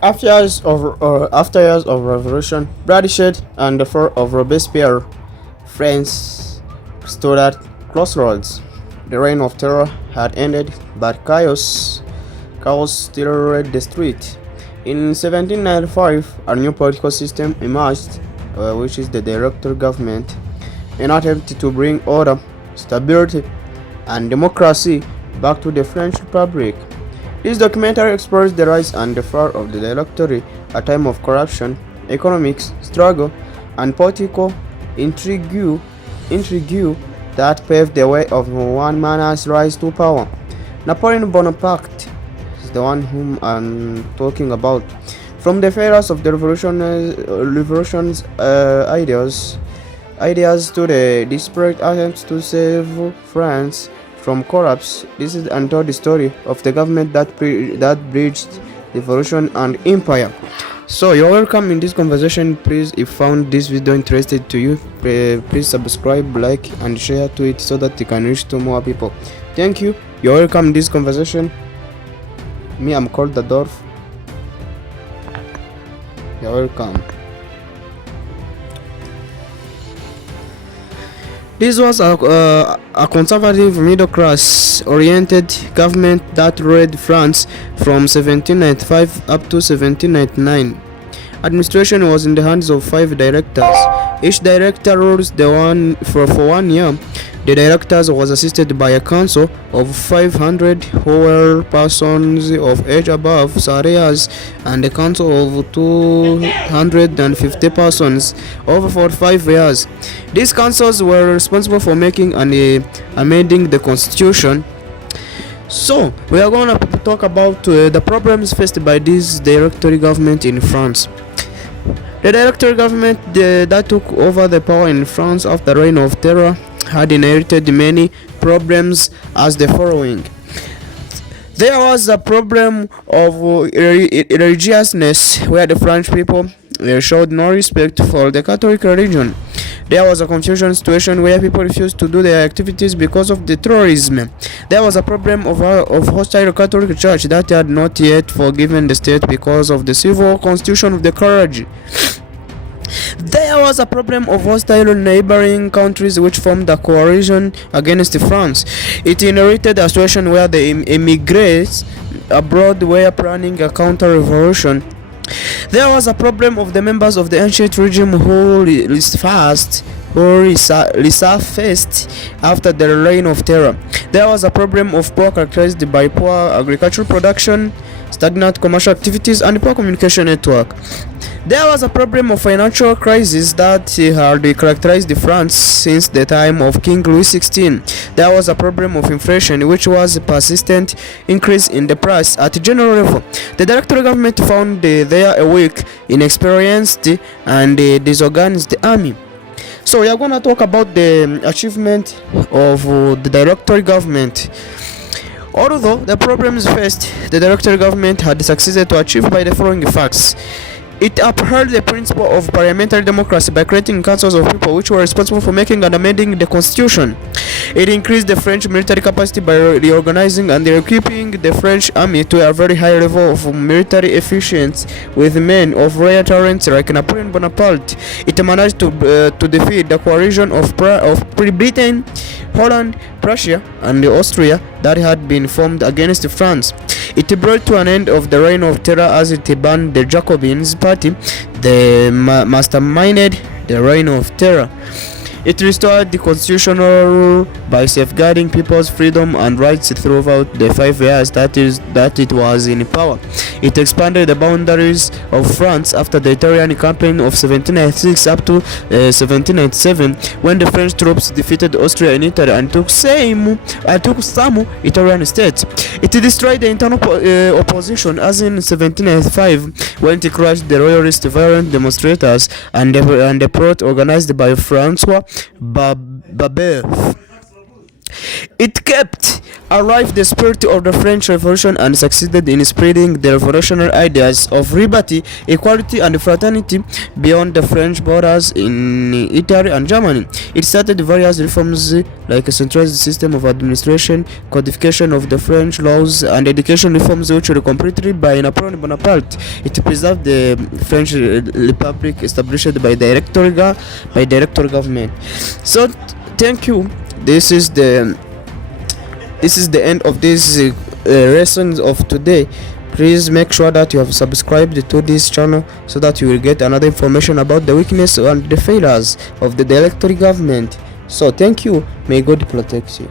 After years of revolution, bloodshed, and the fall of Robespierre, France stood at crossroads. The reign of terror had ended, but chaos still ruled the street. In 1795, a new political system emerged, which is the director government, an attempt to bring order, stability, and democracy back to the French Republic. This documentary explores the rise and the fall of the directory, a time of corruption, economic struggle, and political intrigue, intrigue that paved the way of one man's rise to power. Napoleon Bonaparte is the one whom I'm talking about. From the failures of the revolution's ideas to the desperate attempts to save France from collapse, this is untold the story of the government that bridged revolution and empire. So you're welcome in this conversation. Please, if found this video interested to you, please subscribe, like, and share to it so that it can reach to more people. Thank you. You're welcome in this conversation. Me, I'm called the Dorf. You're welcome. This was a conservative, middle-class oriented government that ruled France from 1795 up to 1799. Administration was in the hands of 5 directors. Each director rules for 1 year. The directors was assisted by a council of 500 who were persons of age above 30 years and a council of 250 persons over 45 years. These councils were responsible for making and amending the constitution. So, we are going to talk about the problems faced by this directory government in France. The directory government that took over the power in France after the reign of terror had inherited many problems as the following. There was a problem of religiousness where the French people showed no respect for the Catholic religion. There was a confusion situation where people refused to do their activities because of the terrorism. There was a problem of hostile Catholic Church that had not yet forgiven the state because of the civil constitution of the clergy. There was a problem of hostile neighboring countries which formed a coalition against France. It inherited a situation where the immigrants abroad were planning a counter-revolution. There was a problem of the members of the ancient regime who resurfaced after the reign of terror. There was a problem of poor characterized by poor agricultural production, stagnant commercial activities, and poor communication network. There was a problem of financial crisis that had characterized France since the time of King Louis XVI. There was a problem of inflation, which was a persistent increase in the price at general level. The directory government found there a weak, inexperienced, and disorganized army. So we are going to talk about the achievement of the directory government. Although the problems faced, the directory government had succeeded to achieve by the following facts. It upheld the principle of parliamentary democracy by creating councils of people which were responsible for making and amending the constitution. It increased the French military capacity by reorganizing and equipping the French army to a very high level of military efficiency with men of rare talents like Napoleon Bonaparte. It managed to defeat the coalition of Britain, Holland, Prussia, and Austria that had been formed against France. It brought to an end of the reign of terror as it banned the Jacobins party, the masterminded the reign of terror. It restored the constitutional rule by safeguarding people's freedom and rights throughout the 5 years that it was in power. It expanded the boundaries of France after the Italian campaign of 1796 up to 1797, when the French troops defeated Austria in Italy and took some Italian states. It destroyed the internal opposition, as in 1795, when it crushed the royalist violent demonstrators and the plot organized by Francois Babeuf. It kept arrived the spirit of the French Revolution and succeeded in spreading the revolutionary ideas of liberty, equality, and fraternity beyond the French borders in Italy and Germany. It started various reforms like a centralized system of administration, codification of the French laws, and education reforms which were completed by Napoleon Bonaparte. It preserved the French Republic established by director government. So, thank you. This is the end of this lessons of today. Please make sure that you have subscribed to this channel so that you will get another information about the weakness and the failures of the directory government. So thank you. May God protect you.